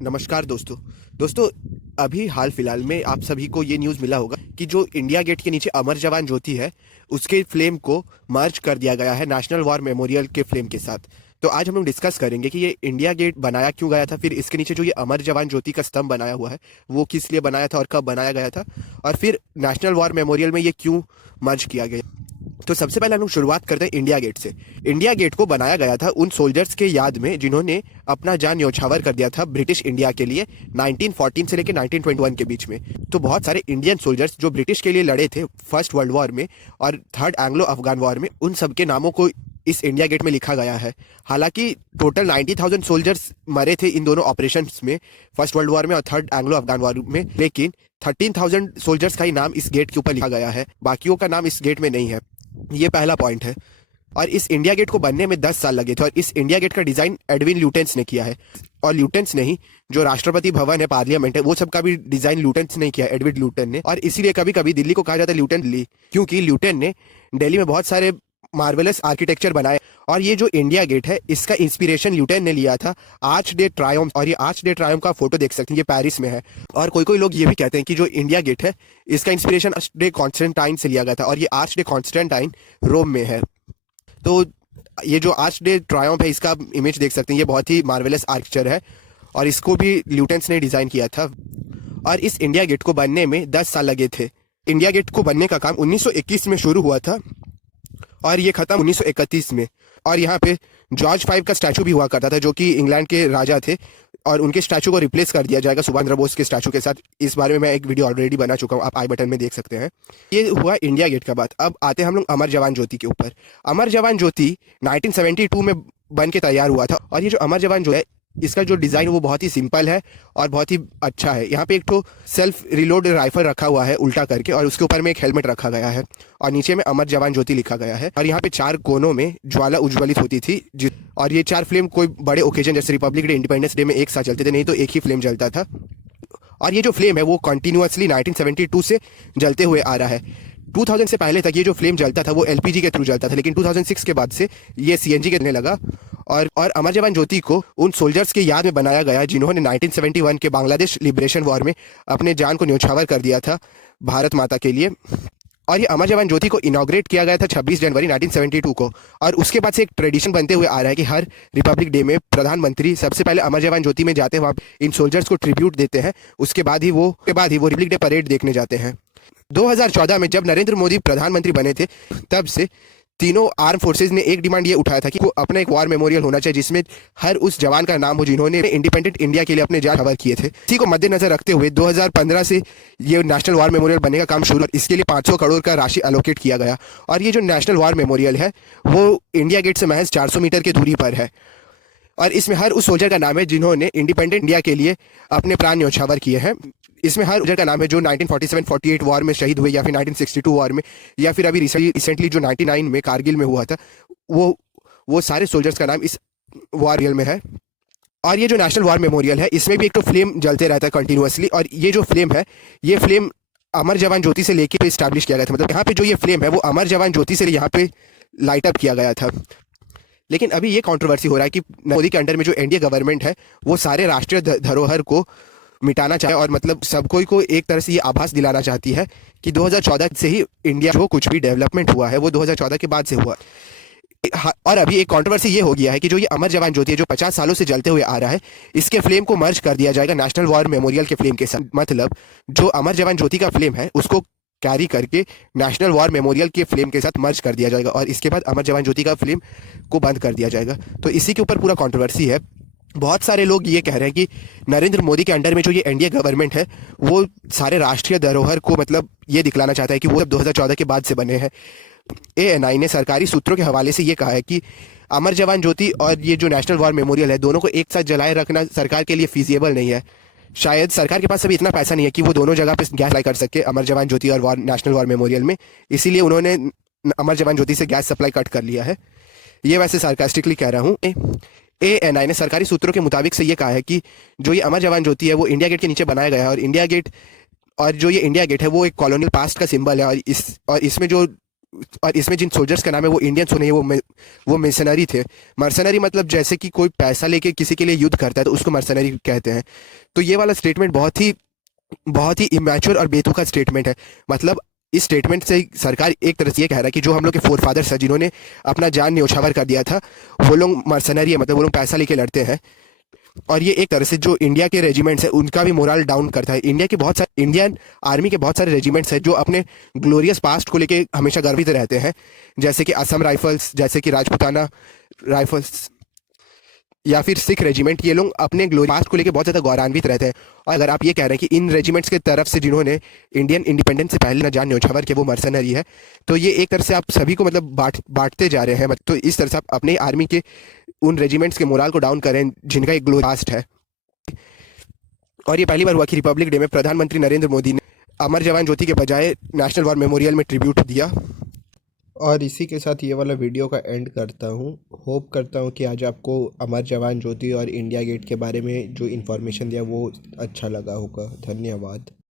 नमस्कार दोस्तों। दोस्तों, अभी हाल फिलहाल में आप सभी को ये न्यूज़ मिला होगा कि जो इंडिया गेट के नीचे अमर जवान ज्योति है, उसके फ्लेम को मर्ज कर दिया गया है नेशनल वॉर मेमोरियल के फ्लेम के साथ। तो आज हम लोग डिस्कस करेंगे कि ये इंडिया गेट बनाया क्यों गया था, फिर इसके नीचे जो ये अमर जवान ज्योति का स्तंभ बनाया हुआ है वो किस लिए बनाया था और कब बनाया गया था, और फिर नेशनल वॉर मेमोरियल में ये क्यों मर्ज किया गया। तो सबसे पहले हम लोग शुरुआत करते हैं इंडिया गेट से। इंडिया गेट को बनाया गया था उन सोल्जर्स के याद में जिन्होंने अपना जान न्यौछावर कर दिया था ब्रिटिश इंडिया के लिए 1914 से लेकर 1921 के बीच में। तो बहुत सारे इंडियन सोल्जर्स जो ब्रिटिश के लिए लड़े थे फर्स्ट वर्ल्ड वॉर में और थर्ड एंग्लो अफगान वॉर में, उन सबके नामों को इस इंडिया गेट में लिखा गया है। हालांकि टोटल 90,000 सोल्जर्स मरे थे इन दोनों ऑपरेशंस में, फर्स्ट वर्ल्ड वॉर में और थर्ड एंग्लो अफगान वॉर में, लेकिन 13,000 सोल्जर्स का ही नाम इस गेट के ऊपर लिखा गया है, बाकियों का नाम इस गेट में नहीं है। ये पहला पॉइंट है। और इस इंडिया गेट को बनने में 10 साल लगे थे और इस इंडिया गेट का डिजाइन एडविन ल्यूटेंस ने किया है। और ल्यूटेंस नहीं, जो राष्ट्रपति भवन है, पार्लियामेंट है, वो सब का भी डिजाइन ल्यूटेंस ने किया, एडविन ल्यूटन ने। और इसीलिए कभी कभी दिल्ली को कहा जाता है ल्यूटन दिल्ली, क्योंकि ल्यूटन ने दिल्ली में बहुत सारे मार्वेलस आर्किटेक्चर बनाए। और ये जो इंडिया गेट है, इसका इंस्पिरेशन ल्यूटन ने लिया था आर्च डे ट्रायम्फ। और ये आर्च डे ट्रायम्फ का फोटो देख सकते हैं, ये पेरिस में है। और कोई कोई लोग ये भी कहते हैं कि जो इंडिया गेट है, इसका इंस्पिरेशन आर्च डे कॉन्स्टेंटाइन से लिया गया था, और ये आर्च डे कॉन्स्टेंटाइन रोम में है। तो ये जो आर्च डे ट्रायम्फ है, इसका इमेज देख सकते हैं, ये बहुत ही मार्वेलस आर्किटेक्चर है और इसको भी ल्यूटेंस ने डिजाइन किया था। और इस इंडिया गेट को बनने में 10 साल लगे थे। इंडिया गेट को बनने का काम 1921 में शुरू हुआ था और ये खत्म 1931 में। और यहाँ पे जॉर्ज फाइव का स्टैचू भी हुआ करता था, जो कि इंग्लैंड के राजा थे, और उनके स्टैचू को रिप्लेस कर दिया जाएगा सुभाष चंद्र बोस के स्टैचू के साथ। इस बारे में मैं एक वीडियो ऑलरेडी बना चुका हूँ, आप आई बटन में देख सकते हैं। ये हुआ इंडिया गेट का बात। अब आते हैं हम लोग अमर जवान ज्योति के ऊपर। अमर जवान ज्योति 1972 में बन के तैयार हुआ था। और ये जो अमर जवान जो है, इसका जो डिज़ाइन वो बहुत ही सिंपल है और बहुत ही अच्छा है। यहाँ पे एक तो सेल्फ रिलोड राइफल रखा हुआ है उल्टा करके, और उसके ऊपर में एक हेलमेट रखा गया है, और नीचे में अमर जवान ज्योति लिखा गया है। और यहाँ पे 4 कोनों में ज्वाला उज्ज्वलित होती थी, और ये 4 फ्लेम कोई बड़े ओकेजन जैसे रिपब्लिक डे, इंडिपेंडेंस डे में एक साथ चलते थे, नहीं तो एक ही फ्लेम जलता था। और ये जो फ्लेम है वो कंटिन्यूअसली 1972 से जलते हुए आ रहा है। 2000 से पहले तक ये जो फ्लेम जलता था वो एलपीजी के थ्रू जलता था, लेकिन 2006 के बाद से ये सीएनजी के चलने लगा। और अमर जवान ज्योति को उन सोल्जर्स के याद में बनाया गया जिन्होंने 1971 के बांग्लादेश लिबरेशन वॉर में अपने जान को न्यौछावर कर दिया था भारत माता के लिए। और ये अमर जवान ज्योति को इनॉग्रेट किया गया था 26 जनवरी 1972 को। और उसके बाद से एक ट्रेडिशन बनते हुए आ रहा है कि हर रिपब्लिक डे में प्रधानमंत्री सबसे पहले अमर जवान ज्योति में जाते हैं, वहाँ इन सोल्जर्स को ट्रिब्यूट देते हैं, उसके बाद ही वो रिपब्लिक डे परेड देखने जाते हैं। 2014 में जब नरेंद्र मोदी प्रधानमंत्री बने थे, तब से तीनों आर्म फोर्सेज ने एक डिमांड ये उठाया था कि वो अपना एक वॉर मेमोरियल होना चाहिए जिसमें हर उस जवान का नाम हो जिन्होंने इंडिपेंडेंट इंडिया के लिए अपने जान न्यौछावर किए थे। इसी को मद्देनजर रखते हुए 2015 से ये नेशनल वॉर मेमोरियल बनने का काम शुरू, इसके लिए 500 करोड़ का राशि एलोकेट किया गया। और ये जो नेशनल वॉर मेमोरियल है वो इंडिया गेट से महज 400 मीटर की दूरी पर है, और इसमें हर उस सोल्जर का नाम है जिन्होंने इंडिपेंडेंट इंडिया के लिए अपने प्राण न्यौछावर किए हैं। इसमें हर सोल्जर का नाम है जो 1947-48 वॉर में शहीद हुए, या फिर 1962 वॉर में, या फिर अभी रिसेंटली जो 99 में कारगिल में हुआ था, वो सारे सोल्जर्स का नाम इस वॉर मेमोरियल में है। और ये जो नेशनल वॉर मेमोरियल है, इसमें भी एक तो फ्लेम जलते रहता है कंटिन्यूअसली, और ये जो फ्लेम है, ये फ्लेम अमर जवान ज्योति से लेके इस्टेब्लिश किया गया था। मतलब यहाँ पे जो ये फ्लेम है वो अमर जवान ज्योति से यहाँ पे लाइट अप किया गया था। लेकिन अभी ये कंट्रोवर्सी हो रहा है कि मोदी के अंडर में जो एनडीए गवर्नमेंट है वो सारे राष्ट्रीय धरोहर को मिटाना चाहे, और मतलब सब कोई को एक तरह से ये आभास दिलाना चाहती है कि 2014 से ही इंडिया जो कुछ भी डेवलपमेंट हुआ है वो 2014 के बाद से हुआ। और अभी एक कंट्रोवर्सी ये हो गया है कि जो ये अमर जवान ज्योति है, जो 50 सालों से जलते हुए आ रहा है, इसके फ्लेम को मर्ज कर दिया जाएगा नेशनल वॉर मेमोरियल के फ्लेम के साथ। मतलब जो अमर जवान ज्योति का फ्लेम है उसको कैरी करके नेशनल वॉर मेमोरियल के फ्लेम के साथ मर्ज कर दिया जाएगा, और इसके बाद अमर जवान ज्योति का फ्लेम को बंद कर दिया जाएगा। तो इसी के ऊपर पूरा कंट्रोवर्सी है। बहुत सारे लोग ये कह रहे हैं कि नरेंद्र मोदी के अंडर में जो ये एनडीए गवर्नमेंट है वो सारे राष्ट्रीय धरोहर को मतलब ये दिखलाना चाहता है कि वो 2014 के बाद से बने हैं। एएनआई ने सरकारी सूत्रों के हवाले से ये कहा है कि अमर जवान ज्योति और ये जो नेशनल वॉर मेमोरियल है, दोनों को एक साथ जलाए रखना सरकार के लिए फीजिएबल नहीं है। शायद सरकार के पास अभी इतना पैसा नहीं है कि वो दोनों जगह पे गैस सप्लाई कर सके, अमर जवान ज्योति और नेशनल वॉर मेमोरियल में। इसीलिए उन्होंने अमर जवान ज्योति से गैस सप्लाई कट कर लिया है। ये वैसे सार्कास्टिकली कह रहा हूँ। एएनआई ने सरकारी सूत्रों के मुताबिक से ये कहा है कि जो ये अमर जवान ज्योति है वो इंडिया गेट के नीचे बनाया गया है, और जो ये इंडिया गेट है वो एक कॉलोनियल पास्ट का सिंबल है, और इसमें जो और इसमें जिन सोल्जर्स का नाम है वो इंडियंस नहीं है, वो मिशनरी थे। मर्सनरी मतलब जैसे कि कोई पैसा लेके किसी के लिए युद्ध करता है तो उसको मर्सनरी कहते हैं। तो ये वाला स्टेटमेंट बहुत ही इमेच्योर और बेतुका स्टेटमेंट है। मतलब इस स्टेटमेंट से सरकार एक तरह से ये कह रहा है कि जो हम लोग के फोर फादर्स है जिन्होंने अपना जान न्यौछावर कर दिया था, वो लोग मर्सनरी है, मतलब वो लोग पैसा लेके लड़ते हैं। और ये एक तरह से जो इंडिया के रेजिमेंट्स है उनका भी मोरल डाउन करता है। इंडियन आर्मी के बहुत सारे रेजिमेंट्स हैं जो अपने ग्लोरियस पास्ट को लेके हमेशा गर्वित रहते हैं, जैसे कि असम राइफल्स, जैसे कि राजपूताना राइफल्स या फिर सिख रेजिमेंट। ये लोग अपने ग्लोरी पास्ट को लेके बहुत ज़्यादा गौरवान्वित रहते हैं। और अगर आप ये कह रहे हैं कि इन रेजिमेंट्स के तरफ से जिन्होंने इंडियन इंडिपेंडेंस से पहले ना जान न्यौछावर के वो मर्सनरी है, तो ये एक तरह से आप सभी को मतलब बांटते जा रहे हैं। तो इस तरह से आप अपने आर्मी के उन रेजिमेंट्स के मोरल को डाउन करें जिनका एक ग्लोरी पास्ट है। और ये पहली बार हुआ कि रिपब्लिक डे में प्रधानमंत्री नरेंद्र मोदी ने अमर जवान ज्योति के बजाय नेशनल वॉर मेमोरियल में ट्रिब्यूट दिया। और इसी के साथ ये वाला वीडियो का एंड करता हूँ। होप करता हूँ कि आज आपको अमर जवान ज्योति और इंडिया गेट के बारे में जो इन्फॉर्मेशन दिया वो अच्छा लगा होगा। धन्यवाद।